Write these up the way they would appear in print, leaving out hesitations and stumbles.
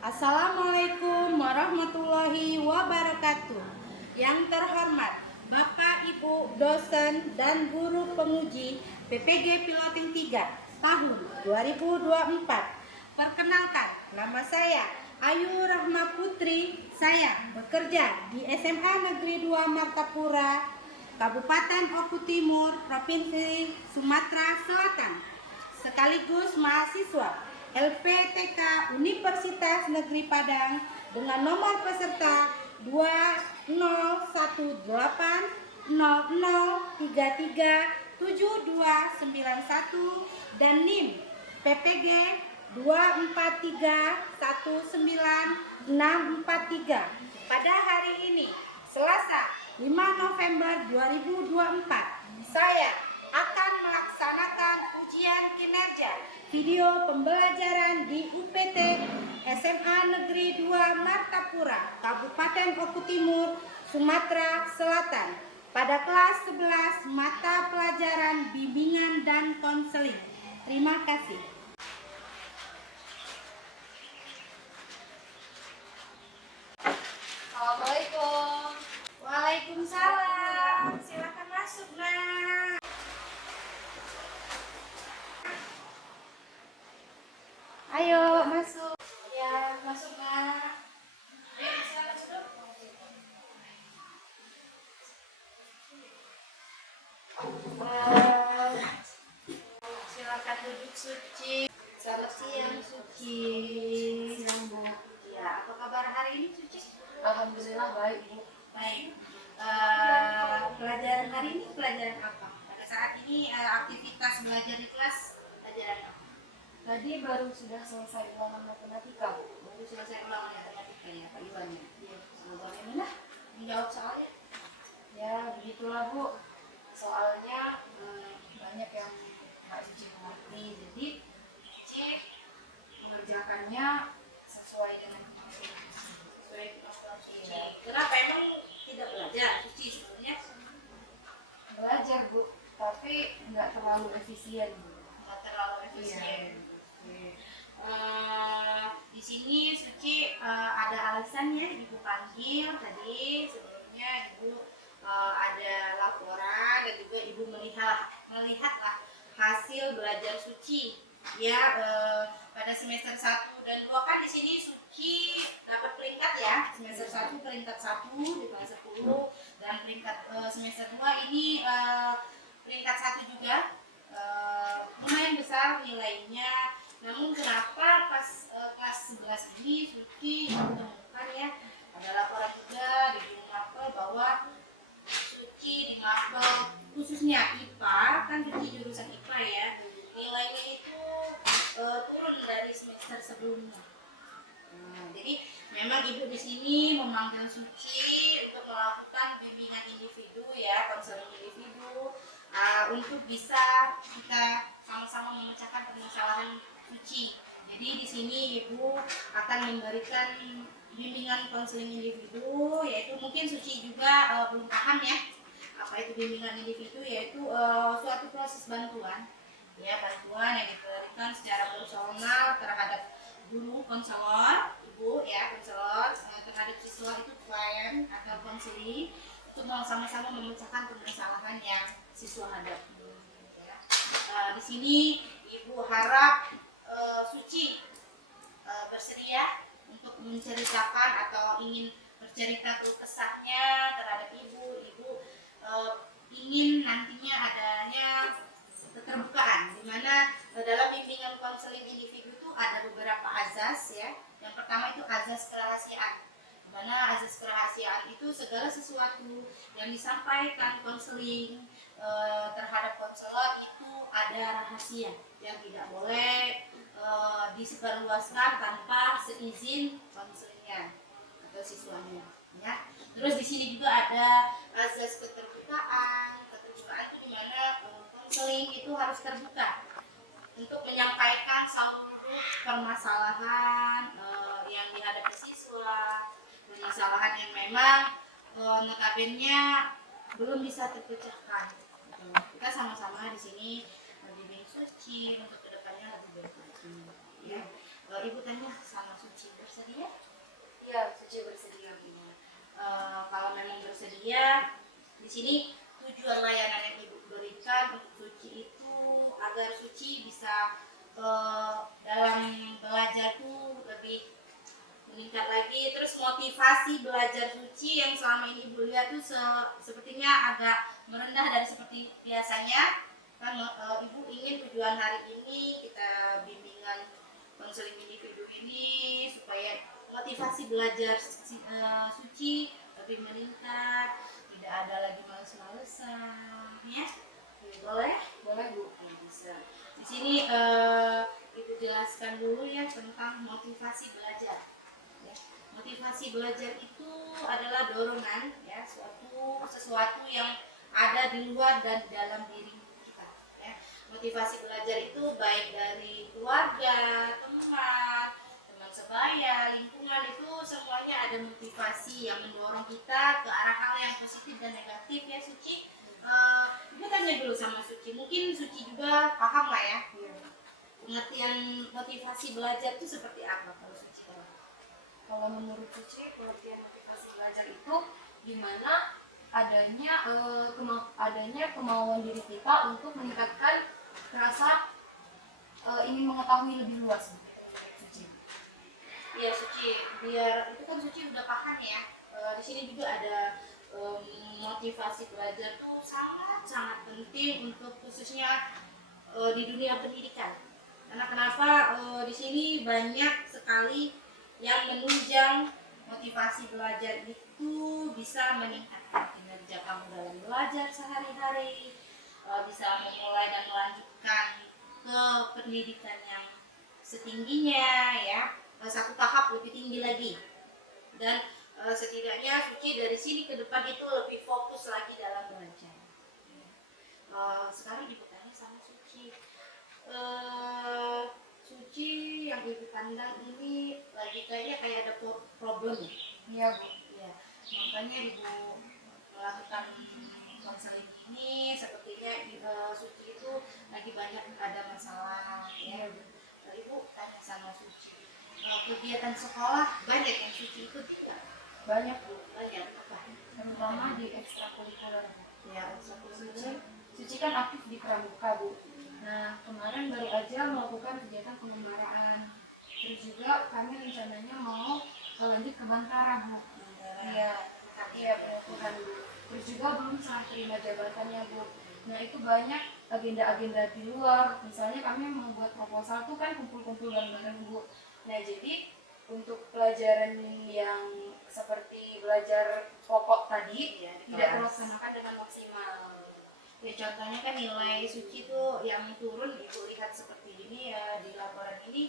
Assalamualaikum warahmatullahi wabarakatuh. Yang terhormat Bapak Ibu dosen dan guru penguji PPG Piloting 3 tahun 2024. Perkenalkan, nama saya Ayu Rahma Putri. Saya bekerja di SMA Negeri 2 Martapura, Kabupaten Oku Timur, Provinsi Sumatera Selatan, sekaligus mahasiswa LPTK Universitas Negeri Padang dengan nomor peserta 201800337291 dan NIM PPG 24319643. Pada hari ini, Selasa 5 November 2024, saya akan melaksanakan ujian kinerja video pembelajaran di UPT SMA Negeri 2 Martapura, Kabupaten Oku Timur, Sumatera Selatan pada kelas 11 mata pelajaran bimbingan dan konseling. Terima kasih. Assalamualaikum. Waalaikumsalam. Silakan masuk, Nak. Ayo masuk. Ya, masuk, Nak. Ayo, silakan duduk. Silakan duduk, Suci. Selamat siang, Suci. Siang, Bu. Ya, apa kabar hari ini, Suci? Alhamdulillah baik, Bu. Baik. Pelajaran hari ini pelajaran apa? Pada saat ini aktivitas belajar di kelas pelajaran apa? Tadi baru sudah selesai ulangan matematika. Baru selesai ulangan matematika ya, Pak Iwan ya. Iya. Bagaimana menjawab soalnya? Ya, begitulah, Bu. Soalnya banyak yang nggak Cici mengerti, jadi Cici mengerjakannya sesuai dengan Sesuai kemampuan Suci. Kenapa emang tidak belajar Suci sebenarnya? belajar, Bu, tapi nggak terlalu efisien, Bu. Nggak terlalu efisien. Di sini Suci ada alasannya Ibu panggil tadi. Sebelumnya Ibu ada laporan dan juga Ibu melihatlah hasil belajar Suci ya. Pada semester 1 dan 2 kan di sini Suci dapat peringkat ya. Semester 1 peringkat 1 di kelas 10 dan peringkat semester 2 ini peringkat 1 juga. Lumayan besar nilainya. Namun kenapa pas kelas 11 ini Suci menemukan ya, ada laporan juga di Gunung Mapel bahwa Suci di Mapel khususnya IPA, kan Suci jurusan IPA ya, nilainya itu turun dari semester sebelumnya. Jadi memang Ibu di sini memanggil Suci untuk melakukan bimbingan individu ya, konseling individu untuk bisa kita sama-sama memecahkan permasalahan Suci. Jadi di sini Ibu akan memberikan bimbingan konseling individu, yaitu mungkin Suci juga belum paham ya apa itu bimbingan individu, yaitu suatu proses bantuan ya, bantuan yang diberikan secara personal terhadap guru konselor, Ibu ya, konselor terhadap siswa itu klien atau konseling untuk sama-sama memecahkan permasalahan yang siswa hadapi. Ya. Di sini Ibu harap Suci bersedia untuk menceritakan atau ingin bercerita keluh kesahnya terhadap Ibu. Ibu ingin nantinya adanya keterbukaan, di mana dalam bimbingan konseling individu itu ada beberapa azas ya. Yang pertama itu azas kerahasiaan, di mana azas kerahasiaan itu segala sesuatu yang disampaikan konseling terhadap konselor itu ada rahasia yang tidak boleh disebarluaskan tanpa seizin konselingnya atau siswanya ya. Terus di sini juga ada azas keterbukaan. Keterbukaan itu di mana konseling itu harus terbuka untuk menyampaikan seluruh permasalahan yang dihadapi siswa, permasalahan yang memang notabene belum bisa terpecahkan. Kita sama-sama di sini bimbing Suci untuk kedepannya lebih baik lagi. Ya. Ibu tanya sama Suci, bersedia? Iya, Suci bersedia. Kalau memang bersedia, di sini tujuan layanan yang Ibu berikan untuk Suci itu agar Suci bisa dalam belajar tuh lebih meningkat lagi, terus motivasi belajar Suci yang selama ini Ibu lihat tuh sepertinya agak merendah dari seperti biasanya kan. Ibu ingin tujuan hari ini kita bimbingan konseling individu ini supaya motivasi belajar Suci lebih meningkat, tidak ada lagi males-malesan ya. Boleh? Boleh Bu. Ya, bisa. Di sini Ibu jelaskan dulu ya tentang motivasi belajar. Ya. Motivasi belajar itu adalah dorongan ya, sesuatu yang ada di luar dan di dalam diri kita. Ya. Motivasi belajar itu baik dari keluarga, teman sebaya, lingkungan, itu semuanya ada motivasi yang mendorong kita ke arah hal yang positif dan negatif ya Suci. Ibu tanya dulu sama Suci, mungkin Suci juga paham lah ya. Pengertian motivasi belajar itu seperti apa kalau Suci tahu? Kalau menurut Suci, pengertian motivasi belajar itu dimana adanya kemauan diri kita untuk meningkatkan rasa ingin mengetahui lebih luas. Suci. Iya Suci, biar itu kan Suci udah paham ya. Di sini juga ada motivasi belajar tuh sangat penting untuk khususnya di dunia pendidikan. Karena kenapa di sini banyak sekali yang menunjang motivasi belajar itu bisa meningkatkan kinerja kamu dalam belajar sehari-hari, bisa memulai dan melanjutkan ke pendidikan yang setingginya ya, satu tahap lebih tinggi lagi. Dan setidaknya Suci dari sini ke depan itu lebih fokus lagi dalam belajar. Sekarang Ibu tanya sama Suci, Suci yang Ibu pandang ini lagi kayak ada problem ya? Iya Bu. Ya, makanya Ibu melakukan konseling ini. Sepertinya Suci itu lagi banyak ada masalah ya. Ibu tanya sama Suci, kegiatan sekolah banyak yang Suci ikut tidak? Banyak Bu. Banyak apa? Terutama di ekstrakurikuler. Ya, Suci kan aktif di Pramuka Bu. Nah, kemarin baru aja melakukan kegiatan pengembaraan. Terus juga kami rencananya mau lanjut ke Bantara Bu. Iya pengukuhan Bu. Terus juga belum serah terima jabatannya Bu. Nah, itu banyak agenda-agenda di luar. Misalnya kami membuat proposal tuh kan kumpul-kumpul bareng-bareng Bu. Nah, jadi untuk pelajaran yang seperti belajar pokok tadi ya, tidak terlaksanakan dengan maksimal. Ya contohnya kan nilai Suci tuh yang turun Ibu lihat seperti ini ya di laporan ini,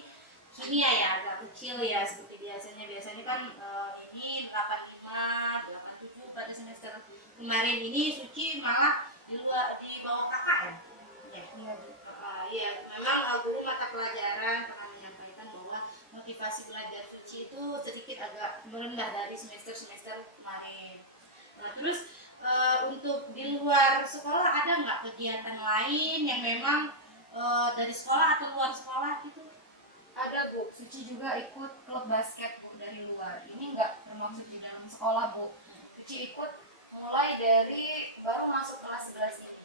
kimia ya agak kecil ya seperti biasanya kan ini 85, 87 pada semester kemarin ini Suci malah di bawah kakak ya. Ya, ya memang guru mata pelajaran pernah menyampaikan bahwa motivasi belajar Suci itu sedikit agak merendah dari semester kemarin. Nah, terus untuk di luar sekolah ada nggak kegiatan lain yang memang dari sekolah atau luar sekolah gitu? Ada Bu, Suci juga ikut klub basket Bu dari luar. Ini nggak termasuk di dalam sekolah Bu. Suci ikut mulai dari baru masuk kelas 11 ini.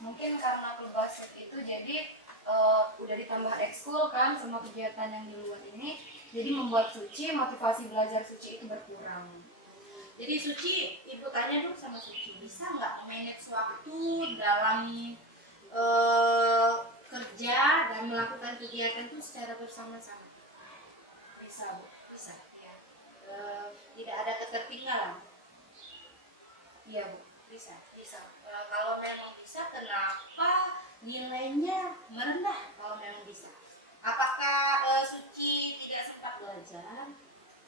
Mungkin karena klub basket itu jadi udah ditambah ekskul kan sama kegiatan yang di luar ini, jadi membuat Suci motivasi belajar Suci itu berkurang. Jadi Suci, Ibu tanya dulu sama Suci, bisa nggak manage waktu dalam kerja dan melakukan kegiatan itu secara bersama-sama? Bisa Bu, bisa ya. Tidak ada ketertinggalan? Iya Bu. Bisa. Kalau memang bisa, kenapa nilainya merendah kalau memang bisa? Apakah Suci tidak sempat belajar?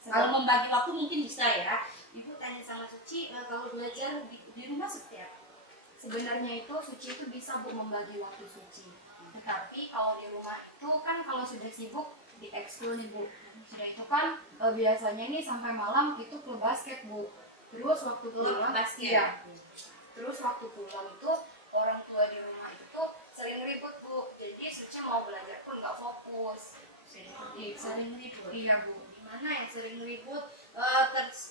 Kalau membagi waktu mungkin bisa ya. Ibu tanya sama Suci, kalau belajar di rumah seperti apa? Sebenarnya itu Suci itu bisa Bu membagi waktu Suci. Tetapi kalau di rumah itu kan kalau sudah sibuk di ekskul nih Bu. Sudah itu kan biasanya ini sampai malam itu klub basket Bu. Terus waktu pulang basket. Terus waktu pulang itu orang tua di rumah itu tuh sering ribut Bu. Jadi Suci mau belajar pun nggak fokus. sering ribut. Iya Bu. Gimana yang sering ribut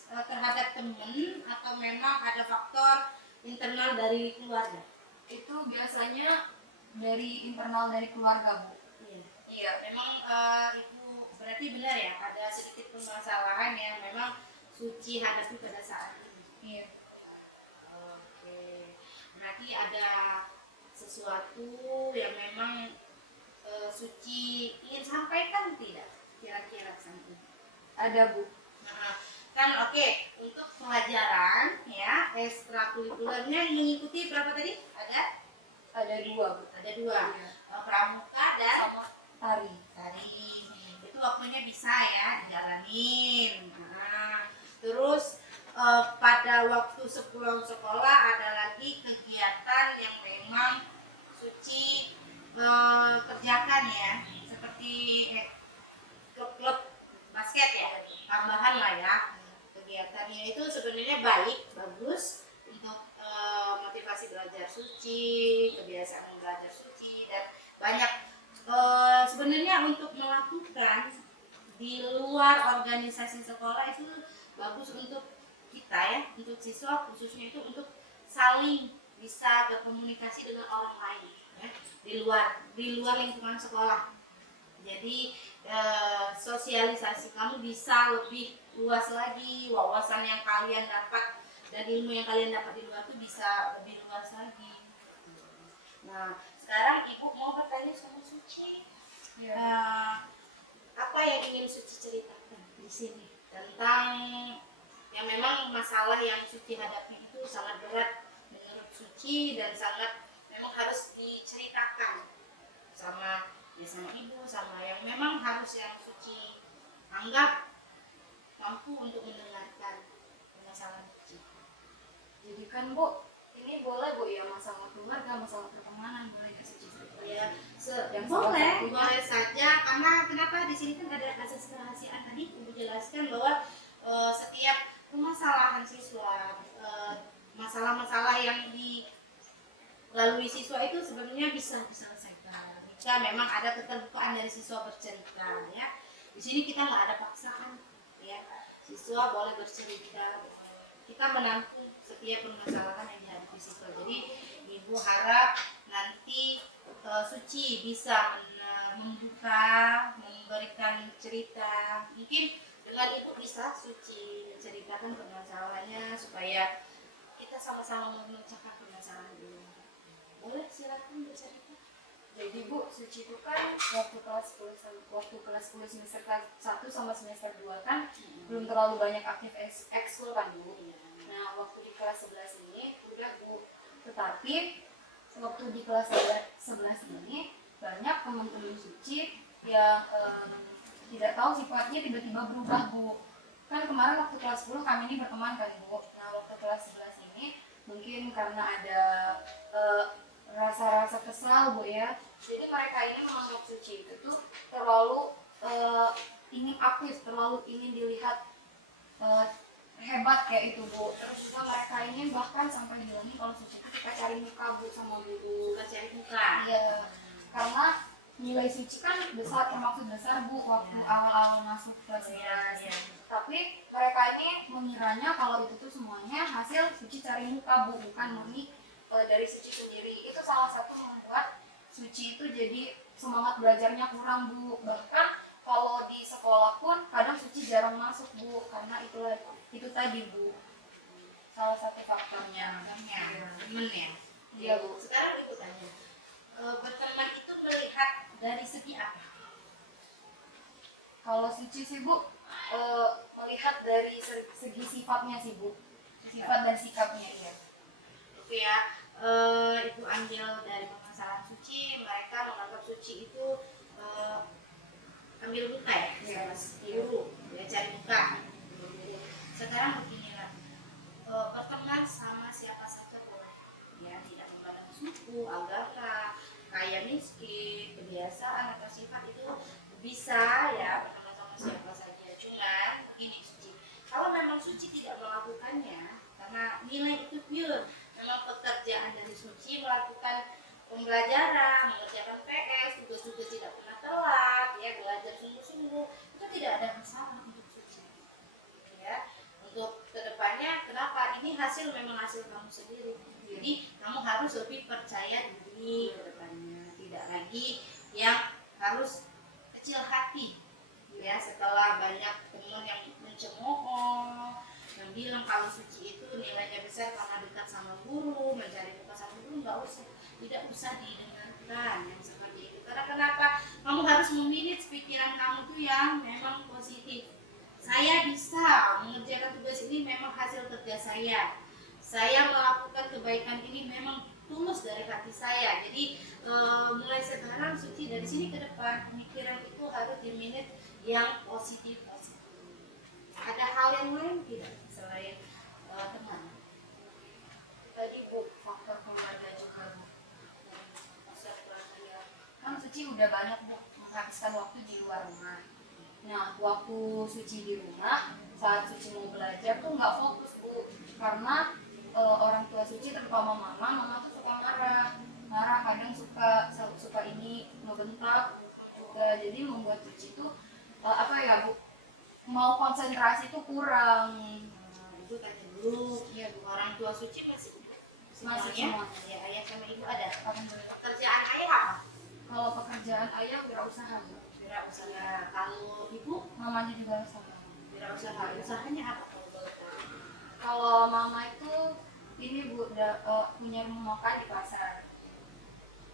terhadap teman atau memang ada faktor internal dari keluarga? Itu biasanya dari internal dari keluarga Bu. Iya, iya, memang ibu berarti benar ya, ada sedikit permasalahan yang memang Suci hadapi pada saat ini. Iya. Oke, berarti ada sesuatu yang memang Suci ingin sampaikan tidak? Kira-kira sampai. Ada Bu. Nah, kan oke, untuk pelajaran ya ekstrakurikulernya mengikuti berapa tadi? Ada 2 Bu. Ada 2. Iya. Pramuka dan Sama tari. tari. Itu waktunya bisa ya dijalanin. Nah, terus pada waktu sepulang sekolah ada lagi kegiatan yang memang Suci kerjakan ya, seperti klub-klub basket ya, tambahan lah ya. Kegiatannya itu sebenarnya baik, bagus untuk motivasi belajar Suci, kebiasaan belajar Suci, dan banyak sebenarnya untuk melakukan di luar organisasi sekolah itu bagus untuk kita ya, untuk siswa khususnya itu untuk saling bisa berkomunikasi dengan orang lain ya, di luar lingkungan sekolah. Jadi sosialisasi kamu bisa lebih luas lagi, wawasan yang kalian dapat dan ilmu yang kalian dapat di luar itu bisa lebih luas lagi. Nah, sekarang ibu mau bertanya sama Suci. Iya. Apa yang ingin Suci ceritakan di sini tentang yang memang masalah yang Suci hadapi itu sangat berat menurut Suci dan sangat memang harus diceritakan sama ibu, sama yang memang harus yang Suci anggap mampu untuk mendengarkan permasalahan Suci. Jadi kan Bu, ini boleh Bu ya, masalah keluarga, masalah pertemanan, boleh nggak Suci cerita? Ya, Yang boleh saja, karena kenapa di sini kan ada asas kerahasiaan tadi ibu jelaskan bahwa setiap permasalahan siswa, masalah-masalah yang dilalui siswa itu sebenarnya bisa diselesaikan jika memang ada keterbukaan dari siswa bercerita ya. Di sini kita nggak ada paksaan ya, siswa boleh bercerita, kita menampung setiap permasalahan yang dihadapi siswa. Jadi ibu harap nanti Suci bisa membuka, memberikan cerita. Mungkin dengan ibu bisa Suci ceritakan permasalahannya supaya kita sama-sama memecahkan permasalahan ini. Boleh silakan bercerita. Jadi Bu, Suci itu kan waktu kelas 10 semester 1 sama semester 2 kan belum terlalu banyak aktif ekskul kan Bu. Nah, waktu di kelas 11 ini udah Bu. Tetapi waktu di kelas 11 ini banyak teman-teman Suci yang tidak tahu sifatnya tiba-tiba berubah Bu. Kan kemarin waktu kelas 10 kami ini berteman kan Bu. Nah, waktu kelas 11 ini mungkin karena ada rasa-rasa kesal Bu ya, jadi mereka ini menganggap Suci itu tuh terlalu ingin aktif, terlalu ingin dilihat hebat kayak itu Bu. Terus juga mereka ini bahkan sampai bilangin kalau Suci itu suka cari muka Bu sama guru. Suka cari muka. Iya, karena nilai Suci kan besar, termaksud besar Bu waktu awal-awal masuk kelas 11. Iya. Tapi mereka ini mengiranya kalau itu tuh semuanya hasil Suci cari muka Bu, bukan murni dari Suci sendiri. Itu salah satu membuat Suci itu jadi semangat belajarnya kurang Bu. Bahkan kalau di sekolah pun kadang Suci jarang masuk Bu, karena itu tadi Bu, salah satu faktornya. Temen ya. Iya Bu. Sekarang ibu tanya, berteman itu melihat dari segi apa? Kalau Suci sih Bu, melihat dari segi sifatnya sih Bu, sifat dan sikapnya. Iya. Oke ya, ibu ambil dari permasalahan Suci, mereka menganggap Suci itu ambil muka ya, Yes. guru, dia cari muka. Sekarang beginilah, berteman sama siapa saja boleh, ya tidak memandang suku, agama, kaya miskin, kebiasaan atau sifat itu bisa ya berteman sama siapa saja. Cuman ini Suci, kalau memang Suci tidak melakukannya, karena nilai itu pure, memang pekerjaan dari Suci melakukan pembelajaran, mengerjakan PS, tugas-tugas tidak pernah telat, ya belajar sungguh-sungguh, itu tidak ada masalah untuk suci. Ya, untuk kedepannya kenapa? Ini hasil memang hasil kamu sendiri. Jadi kamu harus lebih percaya diri kedepannya, tidak lagi yang harus kecil hati. Ya, setelah banyak teman yang mencemooh, yang bilang kalau suci itu nilainya besar karena dekat sama guru, mencari muka sama guru, nggak usah, tidak usah didengarkan yang seperti itu. Karena kenapa? Kamu harus memilih pikiran kamu tuh yang memang positif. Saya bisa mengerjakan tugas ini memang hasil kerja saya. Saya melakukan kebaikan ini memang tulus dari hati saya. Jadi mulai sekarang suci dari sini ke depan pemikiran itu harus dimilih yang positif. Ada hal yang lain tidak selain teman? Tadi Bu, faktor keluarga juga Bu. Kan Suci udah banyak Bu menghabiskan waktu di luar rumah. Nah, waktu Suci di rumah, saat Suci mau belajar tuh nggak fokus Bu, karena orang tua Suci terutama mama tuh suka marah kadang suka ini ngebentak juga, jadi membuat Suci tuh apa ya Bu, mau konsentrasi tuh kurang. Itu tanya dulu. Iya Bu, Orang tua Suci masih masih semuanya? semua. Ya, ayah sama ibu ada. Alhamdulillah. Pekerjaan ayah apa? Kalau pekerjaan ayah wirausaha Bu. Wirausaha. Kalau ibu Mamanya juga sama. wirausaha. Usahanya apa kalau boleh tahu? Kalau mama itu ini Bu punya rumah makan di pasar.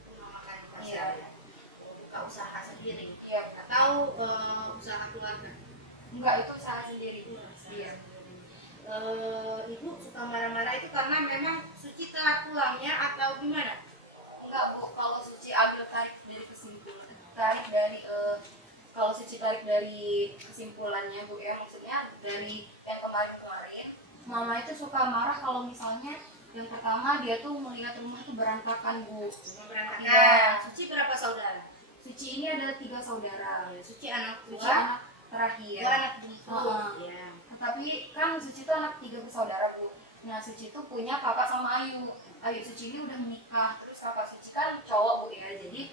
Rumah makan di pasar. Iya. Ya. Buka usaha sendiri Iya. atau usaha keluarga? Enggak, itu usaha sendiri. Iya. Ibu suka marah-marah itu karena memang Suci telat pulangnya atau gimana? Enggak Bu, kalau Suci ambil tarik dari kesimpulan, kalau Suci tarik dari kesimpulannya Bu ya, maksudnya dari yang kemarin-kemarin, mama itu suka marah kalau misalnya yang pertama dia tuh melihat rumah itu berantakan Bu. Rumah berantakan. Iya. Suci berapa saudara? Suci ini ada 3 saudara. Suci anak Suci tua, anak terakhir. dua anak bungsu. Iya. Tapi kan Suci itu anak 3 bersaudara Bu. Nah Suci itu punya kakak sama Ayu. Ayu Suci ini udah menikah. Terus kakak Suci kan cowok Bu ya. Jadi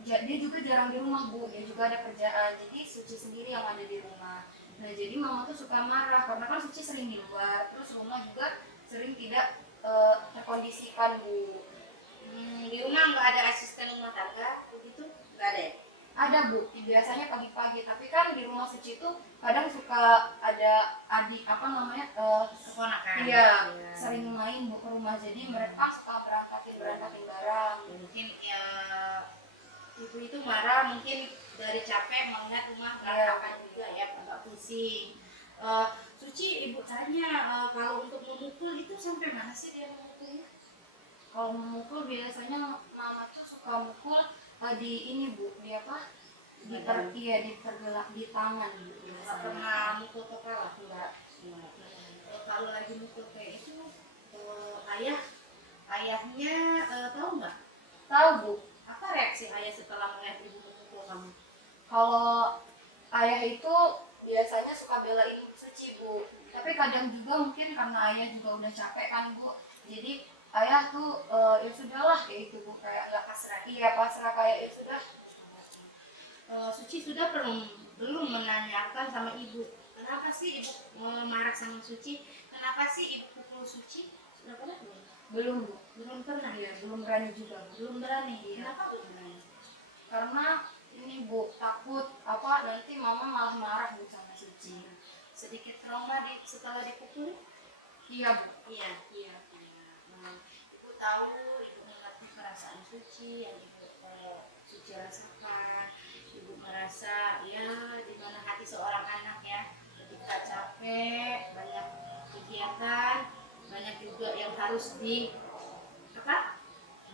dia juga jarang di rumah Bu. Dia juga ada kerjaan. Jadi Suci sendiri yang ada di rumah. Nah jadi mama tuh suka marah karena kan Suci sering di luar. Terus rumah juga sering tidak terkondisikan Bu. Di rumah nggak ada asisten rumah tangga begitu? Nggak ada ya? Ada Bu, biasanya pagi-pagi. Tapi kan di rumah Suci itu kadang suka ada adik apa namanya Keponakan. iya, sering main Bu ke rumah. Jadi mereka suka berantakin barang. Mungkin ya ibu itu marah mungkin dari capek melihat rumah berantakan juga ya, agak pusing. Suci ibu tanya kalau untuk memukul itu sampai mana sih dia memukulnya? Kalau memukul biasanya mama tuh suka mukul di ini Bu, di apa? Di pergerak di tangan Bu. Nggak pernah mukul kepala? Enggak. Kalau lagi mukul kayak itu ayahnya tahu nggak? Tahu Bu. Apa reaksi ayah setelah melihat ibu memukul kamu? Kalau ayah itu biasanya suka belain Suci Bu. Tapi kadang juga mungkin karena ayah juga udah capek kan Bu. Jadi ayah tuh ya sudahlah kayak itu Bu, kayak nggak pasrah. Iya pasrah kayak ya sudah. Suci sudah belum menanyakan sama ibu, kenapa sih ibu marah sama Suci? Kenapa sih ibu pukul Suci? Sudah pernah belum? Belum Bu. Belum pernah. Iya belum berani juga Bu. Belum berani. Iya. Kenapa belum berani? Karena ini Bu takut apa nanti mama malah marah Bu sama Suci. Sedikit trauma setelah dipukul? Iya Bu. Iya. Ibu tahu, ibu mengerti perasaan Suci yang ibu Suci rasakan. Ibu merasa ya di mana hati seorang anak ya ketika capek, banyak kegiatan, banyak juga yang harus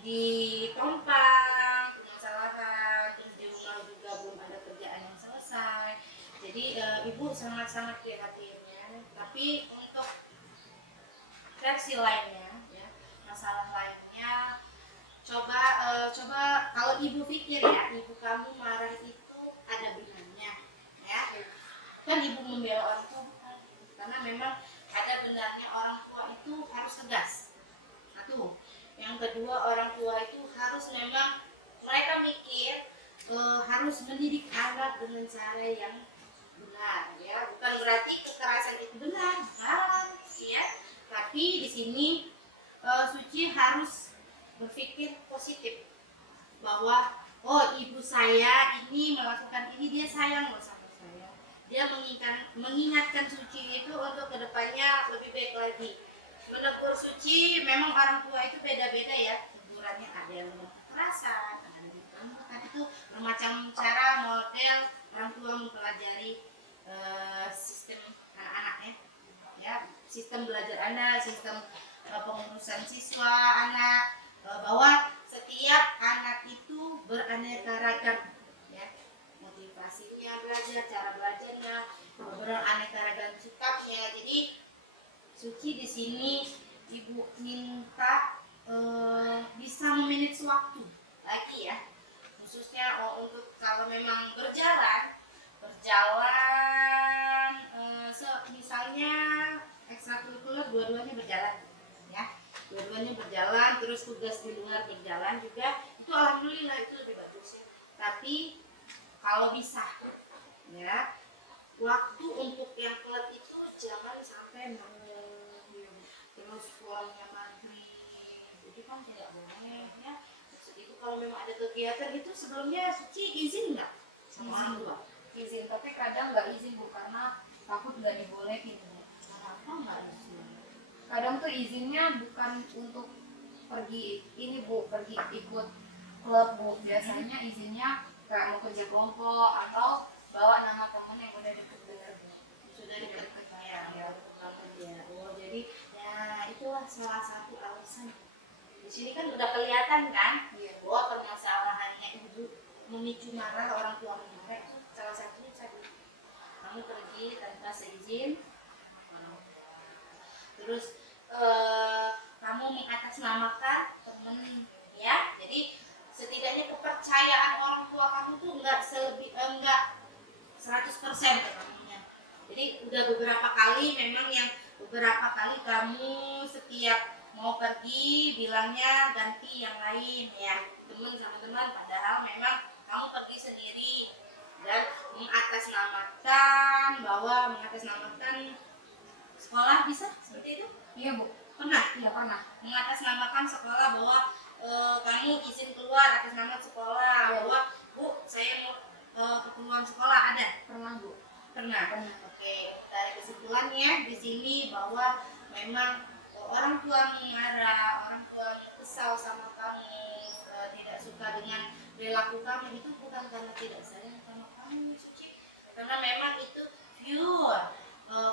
ditompang, kesalahan, terus di rumah juga belum ada kerjaan yang selesai. Jadi ibu sangat-sangat prihatinnya. Tapi untuk versi lainnya, ya, masalah lainnya, coba kalau ibu pikir ya, ibu kamu marah itu ada benarnya, ya. Kan ibu membela orang tua bukan, karena memang ada benarnya orang tua itu harus tegas. Satu. Yang kedua, orang tua itu harus memang mereka mikir harus mendidik anak dengan cara yang benar, ya. Bukan berarti kekerasan itu benar, ya. Tapi di sini Suci harus berpikir positif bahwa oh, ibu saya ini melakukan ini, dia sayang loh sama saya. Dia mengingatkan Suci itu untuk kedepannya lebih baik lagi. Menegur Suci, memang orang tua itu beda-beda ya. Tegurannya ada yang kekerasan, ada yang tapi itu bermacam cara model orang tua mempelajari sistem anak-anaknya, ya, sistem belajar anak, sistem pengurusan siswa anak, bahwa setiap anak itu beraneka ragam, ya, motivasinya belajar, cara belajarnya, beraneka ragam sikapnya. Jadi Suci di sini ibu minta bisa memanage waktu lagi, ya, khususnya untuk kalau memang berjalan misalnya ekstrakurikuler dua-duanya berjalan, ya, dua-duanya berjalan, terus tugas di luar berjalan juga, itu alhamdulillah itu lebih bagus, ya. Tapi kalau bisa, ya, waktu untuk yang klub itu jangan sampai terus pulangnya maghrib, itu kan tidak boleh, ya. Itu kalau memang ada kegiatan itu sebelumnya Suci izin nggak sama orang tua? Izin, tapi kadang nggak izin Bu, karena takut nggak dibolehin Bu. Kenapa nggak izin? Kadang tuh izinnya bukan untuk pergi ini Bu, pergi ikut klub Bu. Biasanya izinnya kayak mau kerja kelompok atau bawa nama temen yang udah deket dengan Bu. Sudah deket ya, ya. Oh, jadi ya itulah salah satu alasan. Di sini kan udah kelihatan kan, bahwa permasalahannya ibu memicu marah orang tua mereka itu salah satunya tadi, kamu pergi tanpa seizin, terus kamu mengatasnamakan temen, ya. Jadi setidaknya kepercayaan orang tua kamu tuh enggak 100% katanya. Jadi udah beberapa kali memang yang beberapa kali kamu setiap mau pergi bilangnya ganti yang lain, ya, teman sama teman, padahal memang kamu pergi sendiri dan mengatasnamakan sekolah, bisa seperti itu? Iya Bu. Pernah? Iya pernah. Mengatasnamakan sekolah bahwa kamu izin keluar atas nama sekolah, bahwa Bu saya mau keperluan sekolah, ada? Pernah Bu. Pernah. Oke, dari kesimpulannya di sini bahwa memang orang tua marah, orang tua kesal sama kamu, tidak suka dengan perilaku kamu, itu bukan karena tidak sayang sama kamu, Suci, karena memang itu pure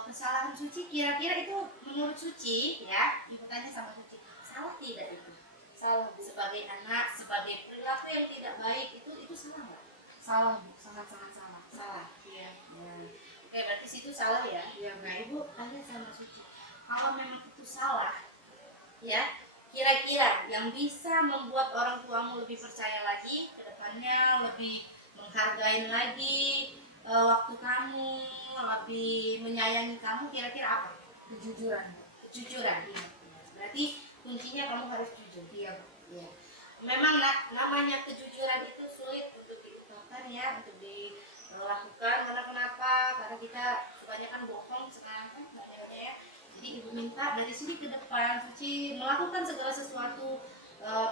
kesalahan Suci. Kira-kira itu menurut Suci, ya, ibu tanya sama Suci, salah tidak itu? Salah sebagai anak, sebagai perilaku yang tidak baik, itu salah nggak? Salah Bu, sangat-sangat salah. Salah. Iya. Nah, oke, berarti situ salah, ya. Iya. Nah, ibu tanya sama Suci, kalau memang itu salah, ya, kira-kira yang bisa membuat orang tuamu lebih percaya lagi ke depannya, lebih menghargai lagi waktu kamu, lebih menyayangi kamu, kira-kira apa? Kejujuran. Kejujuran. Iya. Berarti kuncinya kamu harus jujur. Iya Bu. Iya. Memang namanya kejujuran itu sulit untuk diucapkan, ya, untuk dilakukan, karena kenapa? Karena kita kebanyakan bohong sekarang kan, modelnya, ya. Jadi ibu minta dari sini ke depan Suci melakukan segala sesuatu,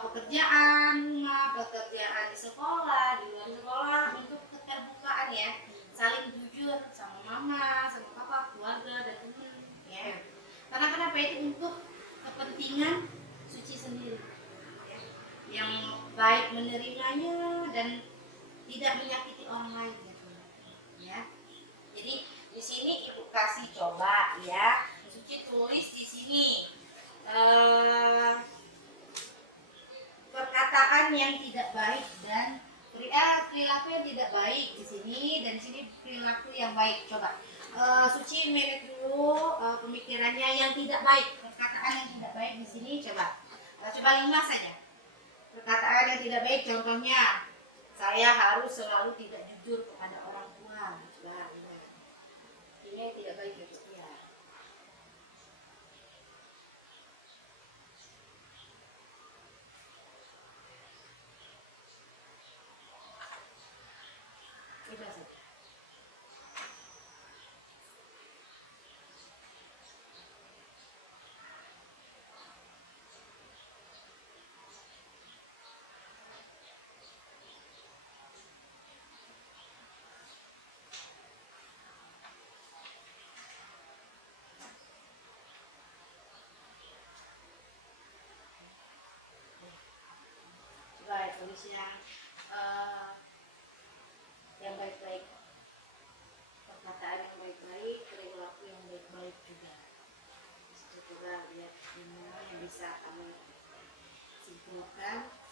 pekerjaan rumah, pekerjaan di sekolah, di luar sekolah, untuk keterbukaan, ya, saling jujur sama mama, sama papa, keluarga dan teman, ya. Karena kenapa? Itu untuk kepentingan Suci sendiri, ya, yang baik menerimanya dan tidak menyakiti orang lain, ya. Jadi di sini ibu kasih coba, ya, Suci tulis di sini perkataan yang tidak baik dan perilaku yang tidak baik di sini, dan di sini perilaku yang baik. Coba Suci merek dulu pemikirannya yang tidak baik, perkataan yang tidak baik di sini. Coba 5 saja perkataan yang tidak baik. Contohnya, saya harus selalu tidak jujur kepada orang tua. Coba ini yang tidak baik, ya. tulis yang baik-baik, perkataan yang baik-baik, perilaku yang baik-baik juga. Itu juga lihat gimana yang bisa kami simpulkan.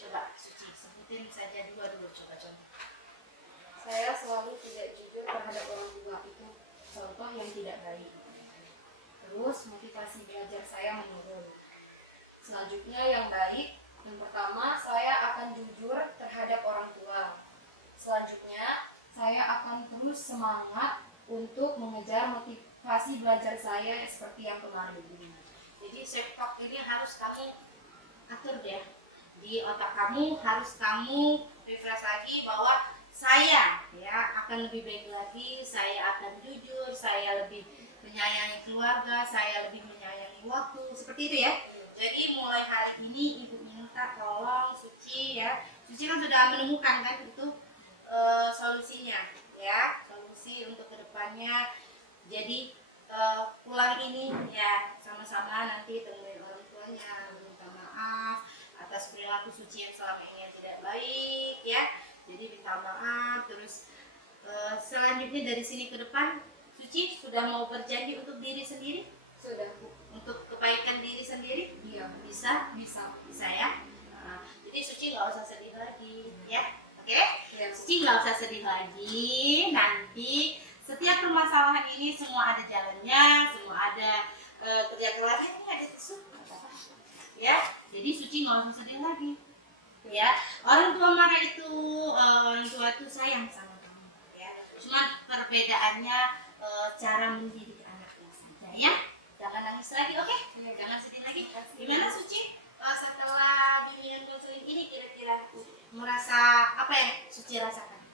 Coba Suci sebutin saja dulu coba. Saya selalu tidak jujur terhadap orang tua, itu contoh yang tidak baik. Terus motivasi belajar saya menurun. Selanjutnya yang baik, yang pertama saya akan jujur terhadap orang tua. Selanjutnya saya akan terus semangat untuk mengejar motivasi belajar saya seperti yang kemarin ini. Jadi self-talk ini harus kamu atur deh di otak kamu, harus kamu refresh lagi bahwa saya akan lebih baik lagi, saya akan jujur, saya lebih menyayangi keluarga, saya lebih menyayangi waktu, seperti itu ya. Jadi mulai hari ini ibu minta tolong Suci ya. Suci kan sudah menemukan kan itu solusinya ya, solusi untuk kedepannya. Jadi pulang ini ya sama-sama nanti temuin orang tuanya, minta maaf atas perilaku Suci yang selama ini yang tidak baik ya. Jadi minta maaf. Terus selanjutnya dari sini ke depan Suci sudah mau berjanji untuk diri sendiri? Sudah, Bu. Untuk kebaikan diri sendiri? Iya, Bisa ya. Jadi Suci nggak usah sedih lagi ya. Oke? Iya, Bu. Suci nggak usah sedih lagi. Nanti setiap permasalahan ini semua ada jalannya, semua ada kerja keras. Ini ada tisu. Ya, jadi Suci nggak usah sedih lagi. Ya, orang tua marah itu, orang tua itu sayang sama kamu. Ya, cuma perbedaannya cara mendidik anaknya saja. Ya, jangan nangis lagi, oke? Jangan sedih lagi. Gimana Suci? Setelah bimbingan konseling ini kira-kira merasa apa yang Suci rasakan?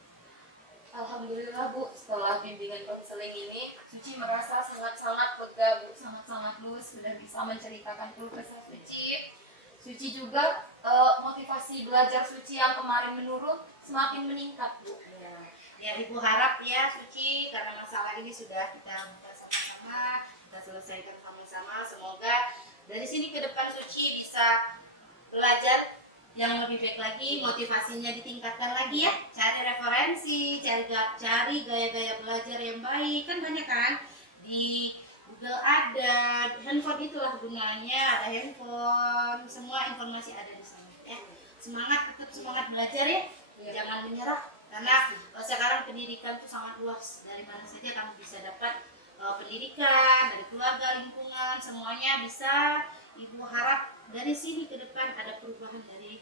Alhamdulillah, Bu, setelah bimbingan konseling ini Suci merasa sangat-sangat lega, Bu, sangat-sangat luas, sudah bisa menceritakan keluh kesah Suci. Suci juga motivasi belajar Suci yang kemarin menurun semakin meningkat, Bu. Ya, Ibu harap ya Suci, karena masalah ini sudah kita buka sama-sama, kita selesaikan sama-sama. Semoga dari sini ke depan Suci bisa belajar yang lebih baik lagi, motivasinya ditingkatkan lagi ya. Cari referensi, cari gaya-gaya belajar yang baik. Kan banyak kan di Google ada, handphone itulah gunanya, ada handphone, semua informasi ada di sana ya. Tetap semangat belajar ya. Jangan menyerah karena sekarang pendidikan itu sangat luas. Dari mana saja kamu bisa dapat pendidikan, dari keluarga, lingkungan, semuanya bisa. Ibu harap dari sini ke depan ada perubahan dari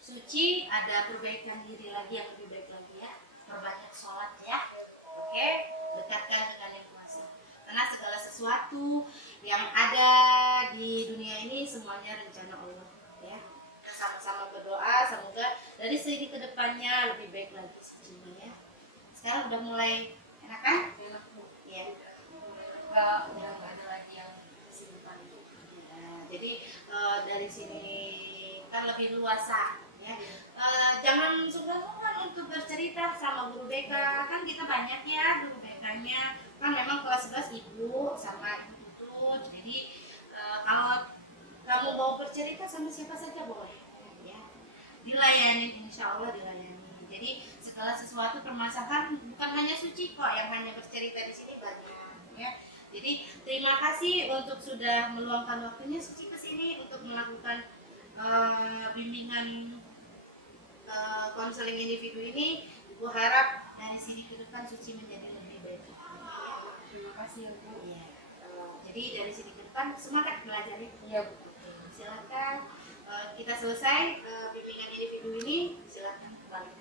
Suci, ada perbaikan diri lagi yang lebih baik lagi ya. Perbanyak sholat ya. Oke, dekatkan dengan yang kuasa. Karena segala sesuatu yang ada di dunia ini semuanya rencana Allah ya. Kita sama-sama berdoa semoga dari sini ke depannya lebih baik lagi Suci ya. Sekarang udah mulai enak kan? Enak, Bu. Iya. Udah nggak ada lagi yang kesibukan itu. Ya, jadi dari sini kan lebih luasa ya. Jangan sungkan-sungkan untuk bercerita sama guru BK, kan kita banyak ya guru BK-nya, kan memang kelas 11 ibu sama ibu tutut. Jadi kalau kamu mau bercerita sama siapa saja boleh ya, dilayani, insya Allah dilayani. Jadi segala sesuatu permasalahan bukan hanya Suci kok yang hanya bercerita di sini, banyak ya. Jadi terima kasih untuk sudah meluangkan waktunya Suci ke sini untuk melakukan bimbingan konseling individu ini. Ibu harap dari sini ke depan Suci menjadi lebih baik. Terima kasih ya, Bu. Ya. Jadi dari sini ke depan semangat belajar ya. Iya, Bu. Silakan kita selesai bimbingan individu ini, silakan kembali.